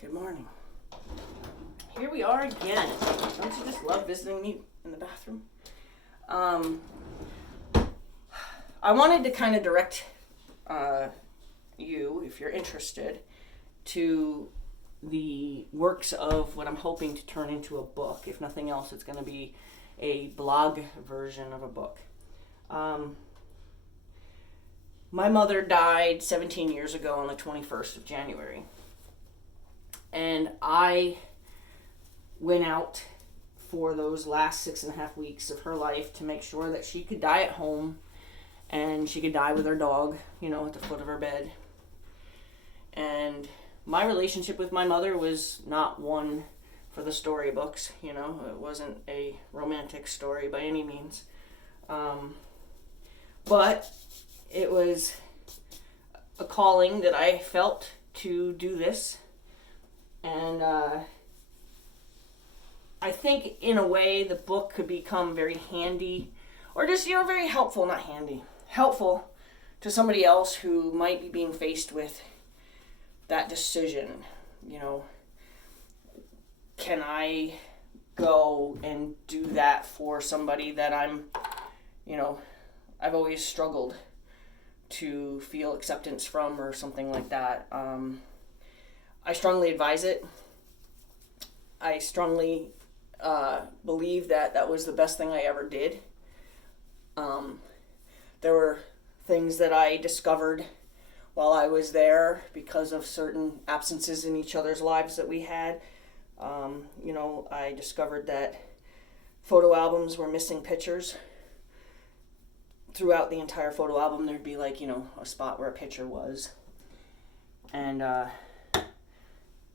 Good morning. Here we are again. Don't you just love visiting me in the bathroom? I wanted to kind of direct you, if you're interested, to the works of what I'm hoping to turn into a book. If nothing else, it's going to be a blog version of a book. My mother died 17 years ago on the 21st of January. And I went out for those last 6.5 weeks of her life to make sure that she could die at home and she could die with her dog, at the foot of her bed. And my relationship with my mother was not one for the storybooks, it wasn't a romantic story by any means. But it was a calling that I felt to do this. And I think in a way the book could become very handy, or just, very helpful, not handy, helpful to somebody else who might be being faced with that decision. Can I go and do that for somebody that I've always struggled to feel acceptance from, or something like that. I strongly advise it. I strongly believe that was the best thing I ever did. There were things that I discovered while I was there because of certain absences in each other's lives that we had. I discovered that photo albums were missing pictures. Throughout the entire photo album, there'd be a spot where a picture was. And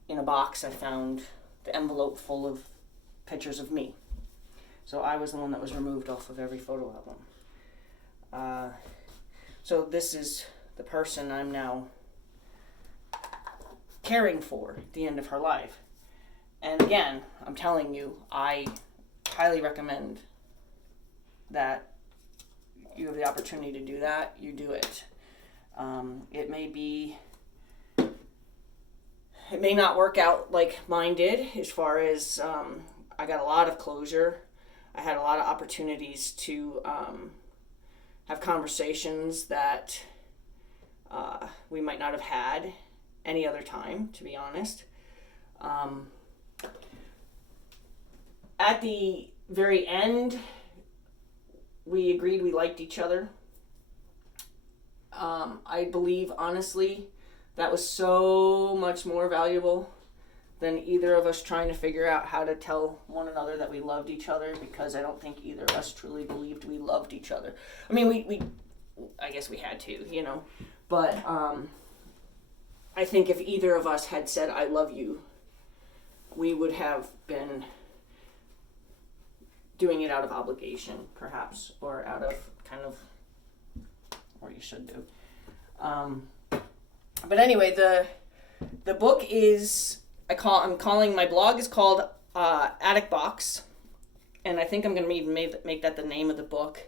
in a box, I found the envelope full of pictures of me. So I was the one that was removed off of every photo album. So this is the person I'm now caring for at the end of her life. And again, I'm telling you, I highly recommend that you have the opportunity to do that, you do it. It may not work out like mine did, as far as I got a lot of closure. I had a lot of opportunities to have conversations that we might not have had any other time, to be honest. At the very end, we agreed we liked each other. I believe, honestly, that was so much more valuable than either of us trying to figure out how to tell one another that we loved each other, because I don't think either of us truly believed we loved each other. I mean, we I guess we had to, but I think if either of us had said, I love you, we would have been doing it out of obligation, perhaps, or out of or you should do. But anyway, the book is, I'm calling, my blog is called Attic Box, and I think I'm going to even make that the name of the book,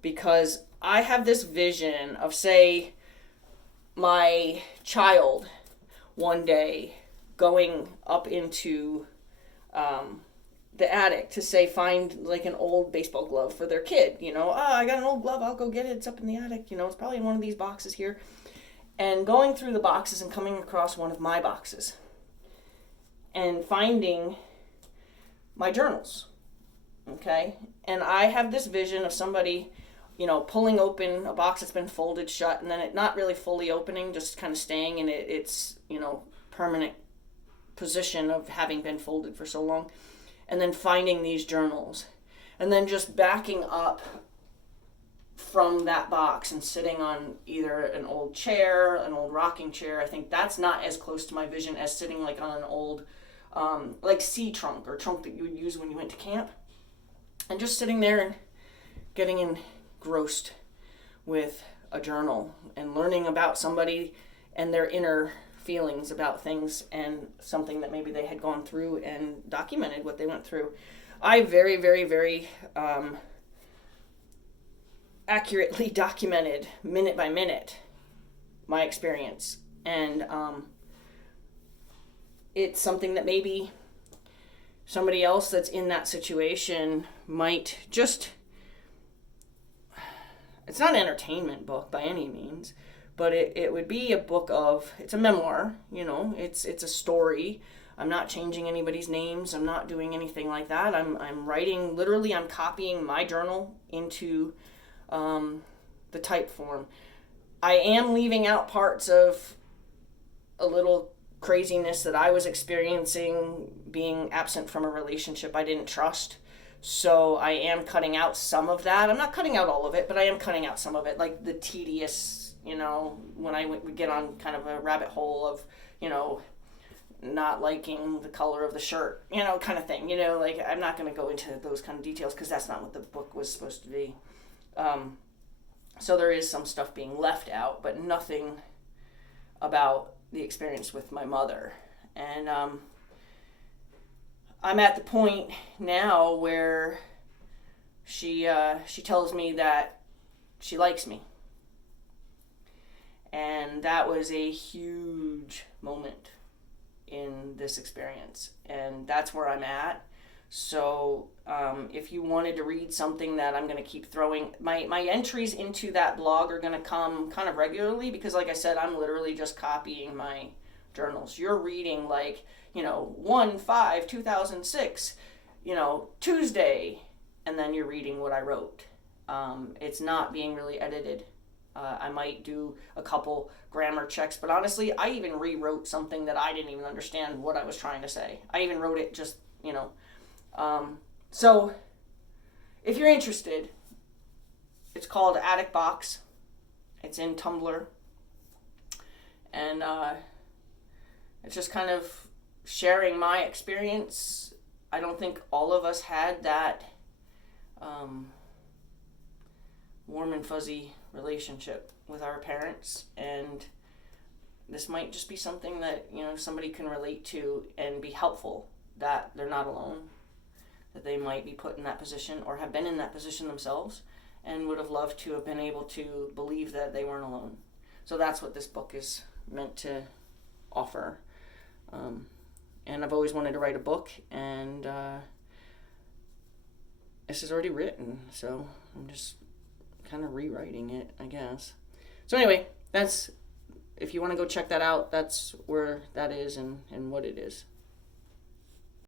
because I have this vision of, say, my child one day going up into the attic to, say, find an old baseball glove for their kid. I got an old glove, I'll go get it, it's up in the attic, it's probably in one of these boxes here. And going through the boxes and coming across one of my boxes and finding my journals, okay? And I have this vision of somebody, pulling open a box that's been folded shut, and then it not really fully opening, just kind of staying in its, permanent position of having been folded for so long, and then finding these journals, and then just backing up from that box and sitting on either an old chair, an old rocking chair. I think that's not as close to my vision as sitting on an old sea trunk, or trunk that you would use when you went to camp, and just sitting there and getting engrossed with a journal and learning about somebody and their inner feelings about things, and something that maybe they had gone through and documented what they went through. I very, very, very accurately documented, minute by minute, my experience. And it's something that maybe somebody else that's in that situation might just, it's not an entertainment book by any means, but it would be a book of, it's a memoir, it's a story. I'm not changing anybody's names. I'm not doing anything like that. I'm writing, literally I'm copying my journal into the type form. I am leaving out parts of a little craziness that I was experiencing being absent from a relationship I didn't trust. So I am cutting out some of that. I'm not cutting out all of it, but I am cutting out some of it, like the tedious, when I would get on kind of a rabbit hole of, not liking the color of the shirt, kind of thing, like I'm not going to go into those kind of details because that's not what the book was supposed to be. So there is some stuff being left out, but nothing about the experience with my mother. And I'm at the point now where she tells me that she likes me. And that was a huge moment in this experience. And that's where I'm at. So if you wanted to read something that I'm going to keep throwing, my entries into that blog are going to come kind of regularly because, like I said, I'm literally just copying my journals. You're reading 1/5/2006, Tuesday, and then you're reading what I wrote. It's not being really edited. I might do a couple grammar checks, but honestly, I even rewrote something that I didn't even understand what I was trying to say. I even wrote it just, So if you're interested, it's called Attic Box. It's in Tumblr. And it's just kind of sharing my experience. I don't think all of us had that warm and fuzzy relationship with our parents, and this might just be something that somebody can relate to and be helpful, that they're not alone, that they might be put in that position or have been in that position themselves and would have loved to have been able to believe that they weren't alone. So that's what this book is meant to offer. And I've always wanted to write a book, and this is already written, so I'm just kind of rewriting it, I guess. So anyway, that's, if you want to go check that out, that's where that is and what it is.